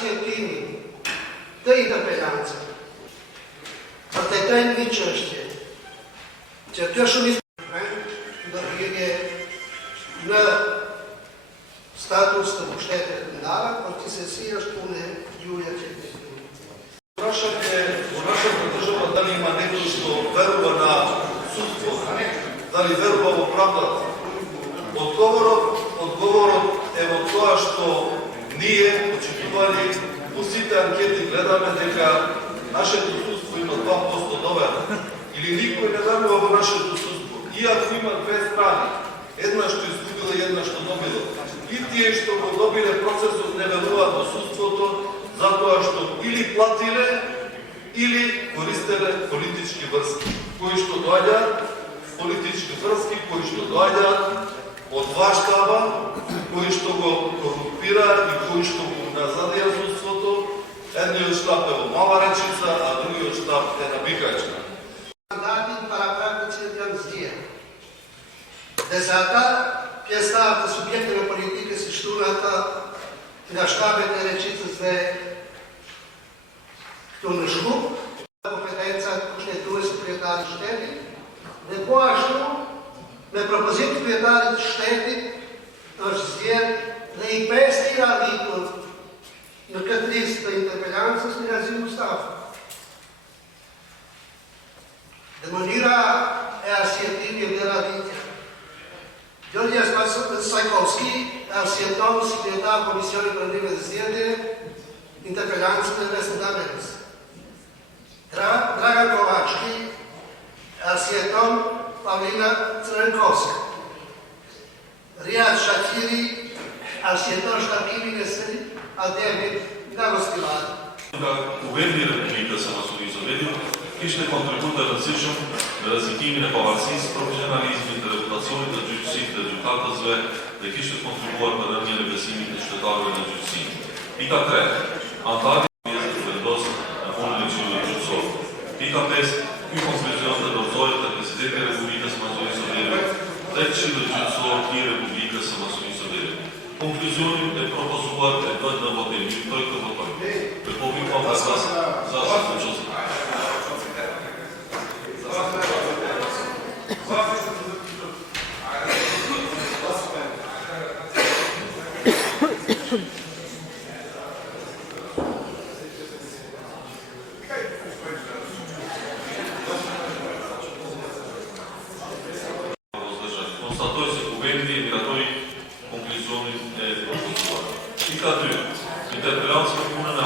arsjetimi të interpelancës vërtetojnë një çështje që të shumicë ndërhyrje në status të pushtetit ndara, por cilësi është punë juja që Наша država da li ima neko što veruje na sudstvo, da li veruje u pravdu? Odgovorom evo toa što nije očekivali u site anketi gledame дека нашето судство има 2% доверие. Или никой не верува во нашето судство. Иако има две страни, една што изгубила и една што добила. И тие што го добиле процесот не веруваат во судството, затоа што или платиле, или користеле политички врски, кои што доаѓаат, политички врски, кои што доаѓаат од ваштаба, кои што го корумпираат и кои што го назадија судството. Едниот штаб е во Мала Речица, а другиот штаб е на Бикачка. Mandatin para praktycznie tam zdjęł. Dezata piesta te subiecte na politykę se sztunata na sztabie te Rečice sve kto në shku, kompetencat kushtetues të kryetarit shtetit, dhe po ashtu me propozit të kryetarit shtetit është zgjedhur dhe i 5 tira arritur në këtë listë të interpelancës Mirazim Mustafa. Dhe mënyra e arsjetimit dhe raditja. Gjorgja Sajkovski arsjeton sekretar Komisionit për Ndime dhe Zgjedhje interpelancën e Vesna Verës. Dragan Kovački arsjeton Pavlina Crvenkovska. Riyad Shakiri arsjeton shtabimin e së Ademit nga Moskva. Kuvendi Republika sa Masonizovedi kishte kontribut të rëndësishëm në rrezikimin e pavarësisë, profesionalizmit dhe reputacionit të gjyqësisë dhe gjykatësve dhe kishte kontribuar në rënien e besimit të qytetarëve në gjyqësi. Pika 3. Antari pjesë të vendos në punën e Këshillit Gjyqësor. Pika 5. Ky konkluzion të dorëzohet te Presidenti i Republikës së Masonizovedi dhe Këshilli Gjyqësor i Republikës së Masonizovedi. Konkluzionin e propozuar e bëhet në votim. Jutoj të votojmë. Republika Paskas za Gjyqësor. Konstatoj se kuvendi e miratoi konkluzionin e propozuar. Pika 2. Interpelancë për punën